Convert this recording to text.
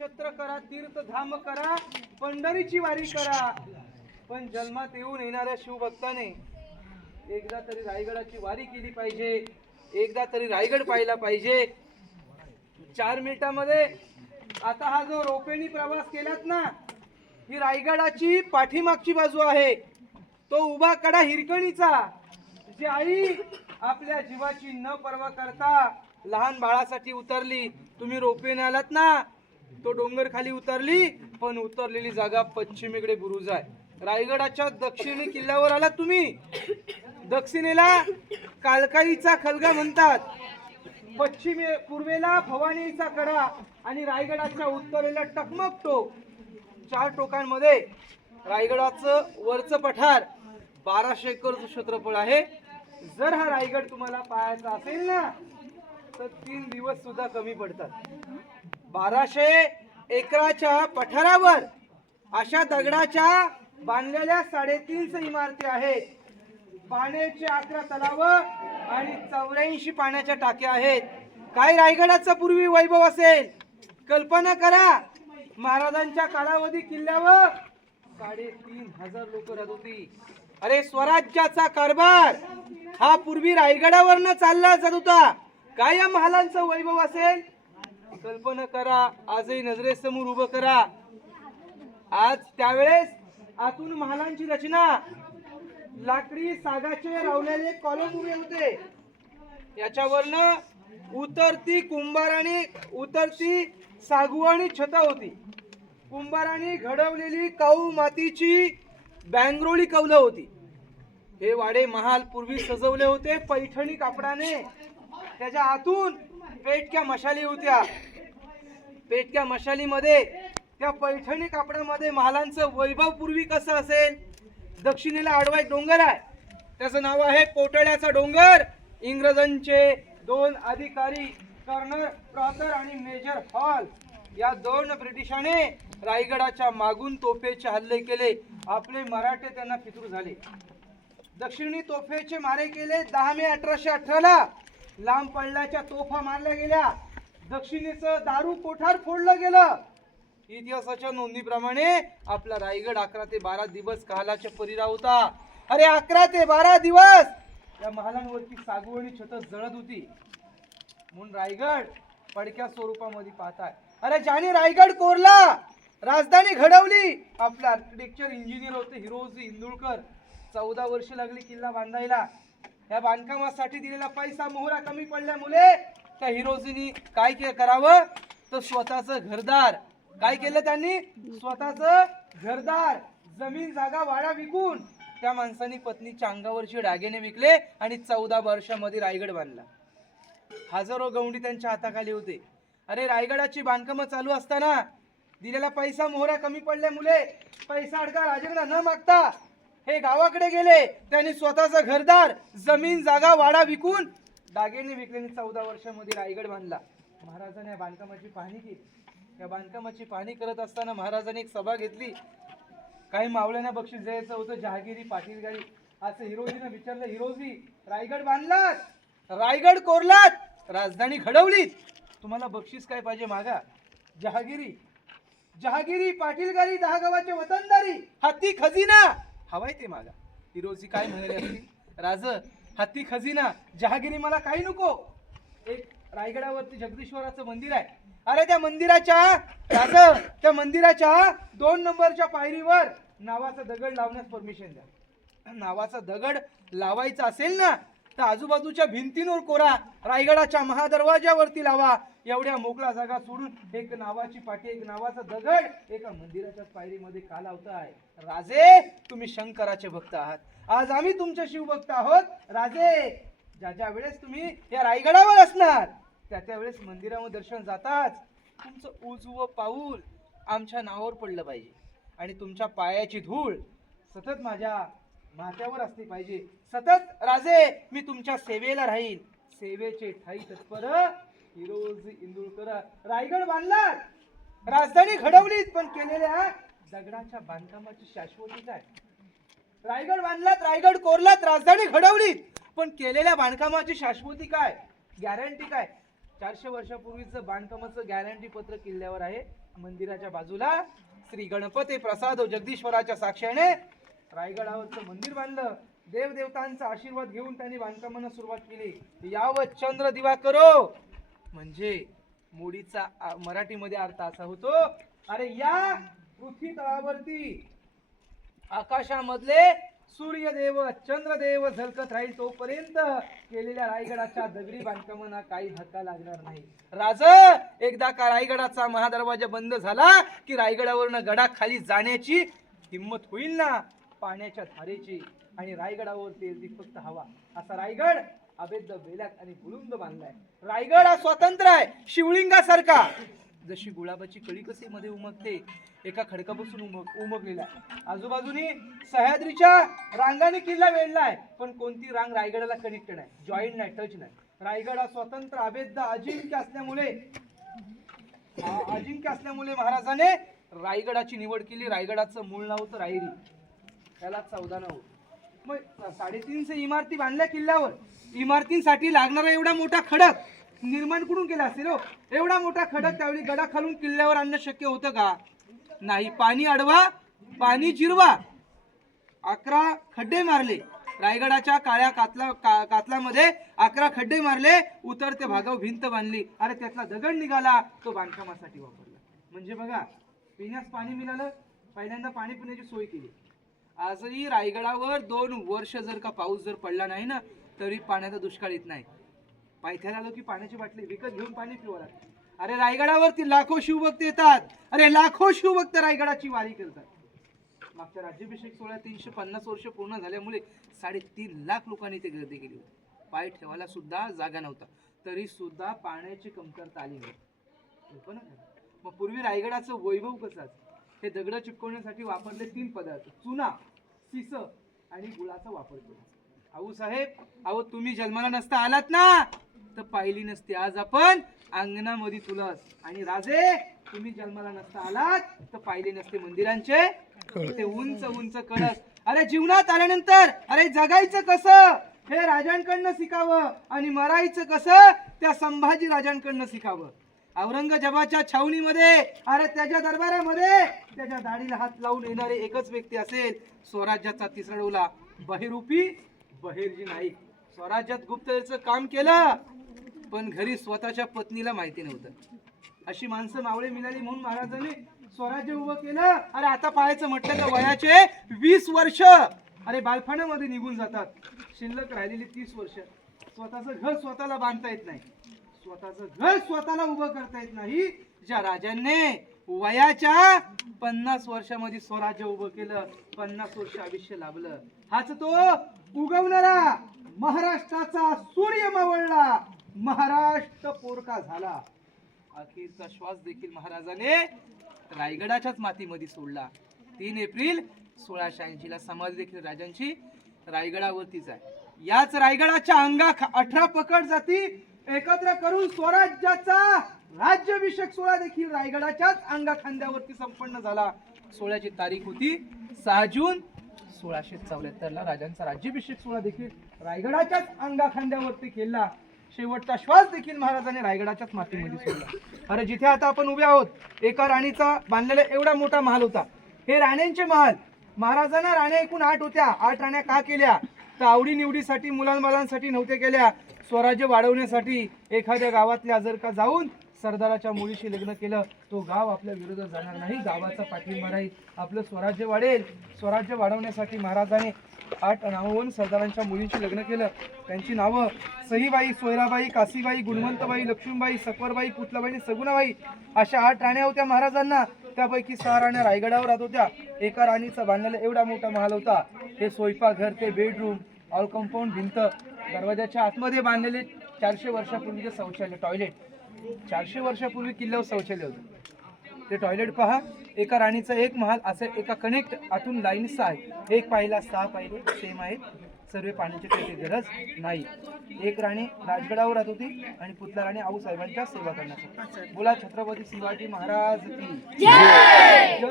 क्षेत्र करा तीर्थधाम करा पंढरीची वारी करा. पण जन्मात येऊन येणाऱ्या शिवभक्ताने एकदा तरी रायगडाची वारी केली पाहिजे. एकदा तरी रायगड पाहिला पाहिजे. चार मिनिटामध्ये आता हा जो रोपेनी प्रवास केलात ना ही रायगडाची पाठीमागची बाजू आहे. तो उभा कडा हिरकणीचा. जी आई आपल्या जीवाची न पर्वा करता लहान बाळासाठी उतरली. तुम्ही रोपेने आलात ना तो डोंगर खाली उतरली पण उतरलेली जागा पश्चिमेकडे बुरुज आहे. रायगडाच्या दक्षिणी किल्ल्यावर आलात तुम्ही. दक्षिणेला कालकाईचा खलगा म्हणतात. पश्चिमे पूर्वेला भवानीचा कडा आणि रायगडाच्या उत्तरेला टकमकतो चार टोकांमध्ये रायगडाचं वरचं पठार. बाराशे एकरचं क्षेत्रफळ आहे. जर हा रायगड तुम्हाला पाहायचा असेल ना तर तीन दिवस सुद्धा कमी पडतात. बाराशे एकराच्या पठारावर अशा दगडाच्या बांधलेल्या साडेतीनशे इमारती आहेत. पाण्याचे अकरा तलाव आणि चौऱ्याऐंशी पाण्याच्या टाक्या आहेत. काय रायगडाचा पूर्वी वैभव असेल. कल्पना करा महाराजांच्या कालावधी किल्ल्यावर साडेतीन हजार लोक राहत होती. अरे स्वराज्याचा कारभार हा पूर्वी रायगडावरनं चालला जात होता. काय या महालांचं वैभव असेल? कल्पना करा आजही नजरेसमोर उभं करा. आज त्यावेळेस आतून महालांची रचना. लाकडी सागाचे रावलेले कॉलम उभे होते. याच्यावरनं उतरती कुंभाराने उतरती सागवानी छता होती. कुंभाराने घडवलेली काऊ मातीची बँगरोळी कौलं होती. हे वाडे महाल पूर्वी सजवले होते पैठणी कापडाने. त्याच्या आतून पेटक्या मशाली होत्या? पेटक्या मशालीमध्ये? त्या पैठणी कापडामध्ये महालांचं वैभव पूर्वी कसं असेल? दक्षिणेला आडवा एक डोंगर आहे. त्याचं नाव आहे पोटळ्याचा डोंगर. इंग्रजांचे दोन अधिकारी कर्नल प्रॉतर आणि मेजर हॉल या दोन ब्रिटिशाने रायगडाच्या मागून तोफेचे हल्ले केले. आपले मराठे त्यांना फितूर झाले. दक्षिणी तोफेचे मारे केले दहा मे अठराशे अठराला. लांब पल्ल्याच्या तोफा मारल्या गेल्या. दक्षिणेचं दारू कोठार फोडलं गेलं. इतिहासाच्या नोंदीप्रमाणे आपला रायगड अकरा ते बारा दिवस कालाच्या परिरा होता. अरे अकरा ते बारा दिवस! या महालांवरती सागवणी छत जळत होती. म्हणून रायगड पडक्या स्वरूपामध्ये पाहताय. अरे ज्याने रायगड कोरला राजधानी घडवली. आपला आर्किटेक्चर इंजिनियर होते हिरोजी इंदुळकर. चौदा वर्ष लागली किल्ला बांधायला. या बांधकामासाठी दिलेला पैसा मोहरा कमी पडल्यामुळे त्या हिरोजीनी काय के करावं? तर स्वतःचं घरदार. काय केलं त्यांनी? स्वतःच घरदार. जमीन जागा वाडा विकून त्या माणसानी पत्नीच्या अंगावरची डागेने विकले आणि चौदा वर्षामध्ये रायगड बांधला. हजारो गवंडी त्यांच्या हाताखाली होते. अरे रायगडाची बांधकामं चालू असताना दिलेला पैसा मोहरा कमी पडल्यामुळे पैसा अडका राजेंद्र न मागता हे गावाकडे गेले त्यांनी स्वतःचा घरदार जमीन जागा वाडा विकून दागिने विकल्याने चौदा वर्षामध्ये रायगड बांधला. महाराजांनी या बांधकामाची पाहणी केली. या बांधकामाची पाहणी करत असताना महाराजांनी एक सभा घेतली. काही मावळ्यांना बक्षीस द्यायचं होतं जहागिरी पाटीलगारी. असं हिरोजीनं विचारलं हिरोजी रायगड बांधलात रायगड कोरलात? राजधानी घडवलीत? तुम्हाला बक्षीस काय पाहिजे मागा? जहागिरी जहागिरी पाटीलगारी दहा गावाचे वतनदारी हत्ती खजिना हवाय ते मागा हिरोजी काय म्हणाली असती राज हत्ती खजिना जहागिरी मला काही नको. एक रायगडावरती जगदीश्वराचं मंदिर आहे. अरे त्या मंदिराच्या राज त्या मंदिराच्या दोन नंबरच्या पायरीवर नावाचा दगड लावण्यास परमिशन द्या. नावाचा दगड लावायचा असेल ना तर आजूबाजूच्या भिंतींवर कोरा. रायगडाच्या महादरवाज्यावरती लावा. एवढ्या मोकळा जागा सोडून एक नावाची पाठी एक नावाचा दगड एका मंदिराच्या पायरीमध्ये का लावताय? राजे तुम्ही शंकराचे भक्त आहात. आज आम्ही तुमचे शिवभक्त आहोत. राजे ज्या ज्या वेळेस तुम्ही या रायगडावर असणार त्या त्या वेळेस मंदिरामध्ये दर्शन जाताच तुमचं उजवं पाऊल आमच्या नावावर पडलं पाहिजे. आणि तुमच्या पायाची धूळ सतत माझ्या माथ्यावर असली पाहिजे. सतत राजे मी तुमच्या सेवेला राहील सेवेचे ठाई तत्पर हिरोज इंदुळकर रायगड बांधला राजधानी घडवलीत पण केलेल्या दगडाच्या बांधकामाची शाश्वती काय? रायगड बांधलात रायगड कोरलात राजधानी घडवलीत पण केलेल्या बांधकामाची शाश्वती काय? गॅरंटी काय? चारशे वर्षापूर्वीचं बांधकामाचं गॅरंटी पत्र किल्ल्यावर आहे. मंदिराच्या बाजूला श्री गणपती प्रसाद जगदीश्वराच्या साक्षीने रायगडावरचं मंदिर बांधलं. देवदेवतांचा आशीर्वाद घेऊन त्यांनी बांधकामांना सुरुवात केली. यावत चंद्र दिवा करो. म्हणजे मोडीचा मराठीमध्ये अर्थ असा होतो अरे या पृथ्वी तळावरती आकाशामधले सूर्यदेव चंद्रदेव झलकत राहील तोपर्यंत केलेल्या रायगडाच्या दगडी बांधकामांना काही धक्का लागणार नाही. राज एकदा का रायगडाचा महादरवाजा बंद झाला की रायगडावरनं गडाखाली जाण्याची हिंमत होईल ना? पाण्याच्या धारेची आणि रायगडावर तेल फक्त हवा. असा रायगड अभेद्य बेल्यात आणि बुलुंद बांधलाय. रायगड हा स्वतंत्र आहे शिवलिंगासारखा. जशी गुलाबाची कळी कशी मध्ये उमगते एका खडकापासून उमग उमगलेला आहे. आजूबाजूनी सह्याद्रीच्या रांगाने किल्ला वेढलाय पण कोणती रांग रायगडाला कनेक्टेड आहे जॉईंट नाही टच नाही. रायगड हा स्वतंत्र अभेद्य अजिंक्य असल्यामुळे अजिंक्य असल्यामुळे महाराजाने रायगडाची निवड केली. रायगडाचं मूळ नाव होतं रायरी त्याला चौदा नऊ मग साडेतीनशे इमारती बांधल्या किल्ल्यावर. इमारतींसाठी लागणारा एवढा मोठा खडक निर्माण कुठून केला असेल हो? एवढा मोठा खडक त्यावेळी गडा खालून किल्ल्यावर आणणं शक्य होतं का? नाही. पाणी अडवा पाणी जिरवा. अकरा खड्डे मारले. रायगडाच्या काळ्या कातला का, कातलामध्ये अकरा खड्डे मारले. उतरते भागावर भिंत बांधली. अरे त्यातला दगड निघाला. तो बांधकामासाठी वापरला. म्हणजे बघा पिण्यास पाणी मिळालं. पहिल्यांदा पाणी पिण्याची सोय केली. आजही रायगडावर दोन वर्ष जर का पाऊस जर पडला नाही ना तरी पाण्याचा दुष्काळ येत नाही. पायथ्याला आलो की पाण्याची बाटली विकत घेऊन पाणी पिवा अरे रायगडावरती लाखो शिवभक्त येतात. अरे लाखो शिवभक्त रायगडाची वारी करतात. मागच्या राज्याभिषेक सोहळ्यात तीनशे पन्नास वर्ष पूर्ण झाल्यामुळे साडेतीन लाख लोकांनी ते गर्दी केली होती. पाय ठेवायला सुद्धा जागा नव्हता. तरी सुद्धा पाण्याची कमतरता आली नाही. हो मग पूर्वी रायगडाचं वैभव कसं हे दगड चिपकवण्यासाठी वापरले तीन पदार्थ. चुना सिस आणि गुळाचा वापर केला आऊ साहेब अहो तुम्ही जन्माला नसता आलात ना? तर पाहिली नसते. आज आपण अंगणामध्ये तुलस आणि राजे तुम्ही जन्माला नसता आलात तर पाहिले नसते मंदिरांचे. ते उंच उंच कळस. अरे जीवनात आल्यानंतर अरे जगायचं कसं? हे राजांकडनं शिकावं आणि मरायचं कसं? त्या संभाजी राजांकडनं शिकावं. औरंगजेबाच्या छावणीमध्ये अरे त्याच्या दरबारामध्ये त्याच्या दाढीला हात लावून येणारे एकच व्यक्ती असेल स्वराज्याचा तिसरा डोला बहिरूपी बहिर्जी नाईक. स्वराज्यात गुप्तचं काम केलं पण घरी स्वतःच्या पत्नीला माहिती नव्हतं. अशी माणसं मावळे मिळाली म्हणून महाराजांनी स्वराज्य उभं केलं. अरे आता पाहायचं म्हटलं तर वयाचे वीस वर्ष. अरे बालपणामध्ये निघून जातात. शिल्लक राहिलेली तीस वर्ष. स्वतःचं घर स्वतःला बांधता येत नाही. स्वतःचं घर स्वतःला उभं करता येत नाही. ज्या राजांनी वयाच्या पन्नास वर्षामध्ये स्वराज्य उभं केलं पन्नास वर्ष आयुष्य लाभलं हाच तो उगवणारा महाराष्ट्राचा सूर्य मावळला. महाराष्ट्र पोरका झाला. अखेरचा श्वास देखील महाराजाने रायगडाच्याच मातीमध्ये सोडला. तीन एप्रिल सोळाशे ऐंशी ला समाधी देखील राजांची रायगडावरतीच आहे. याच रायगडाच्या अंगा अठरा पकड जाती एकत्र करून स्वराज्याचा राज्याभिषेक सोहळा देखील रायगडाच्याच अंगा खांद्यावरती संपन्न झाला. सोहळ्याची तारीख होती सहा जून सोळाशे चौऱ्याहत्तरला. राजांचा राज्याभिषेक सोहळा देखील रायगडाच्याच अंगा खांद्यावरती केला. शेवटचा श्वास देखील महाराजांनी रायगडाच्याच मातीमध्ये सोडला. अरे जिथे आता आपण उभे आहोत एका राणीचा बांधलेला एवढा मोठा महाल होता. हे राण्यांचे महाल. महाराजांना राण्या एकूण आठ होत्या. आठ राण्या का केल्या? तर आवडी निवडीसाठी मुलांबालांसाठी नव्हत्या केल्या. स्वराज्य वाढवण्यासाठी एखाद्या गावातल्या जर का जाऊन सरदाराच्या मुलीशी लग्न केलं तो गाव आपल्या विरोधात जाणार नाही. गावाचा पाठिंबा राहील. आपलं स्वराज्य वाढेल. स्वराज्य वाढवण्यासाठी महाराजाने आठ नावावरून सरदारांच्या मुलीशी लग्न केलं. त्यांची नावं सईबाई सोयराबाई काशीबाई गुणवंतबाई लक्ष्मीबाई सकवरबाई पुतलाबाई आणि सगुणाबाई अशा आठ राण्या होत्या महाराजांना. त्यापैकी सहा राण्या रायगडावर राहत होत्या. एका राणीचा बांधलेला एवढा मोठा महाल होता. हे स्वयंपाकघर ते बेडरूम ऑल कंपाऊंड भिंत दरवाजाच्या आतमध्ये बांधलेले चारशे वर्षापूर्वीचे शौचालय टॉयलेट चारशे वर्षापूर्वी किल्ल्यावर शौचालय होतं. ते टॉयलेट पहा एका राणीचं एक महाल असे एका कनेक्ट आतून लाईन सहा आहे एक पाहिला सहा पाहिले सेम आहे सर्व पाण्याची त्याची गरज नाही. एक राणी राजगडावर राहत होती आणि पुतला राणी आऊ साहेबांच्या सेवा करण्यासाठी. बोला छत्रपती शिवाजी महाराज की.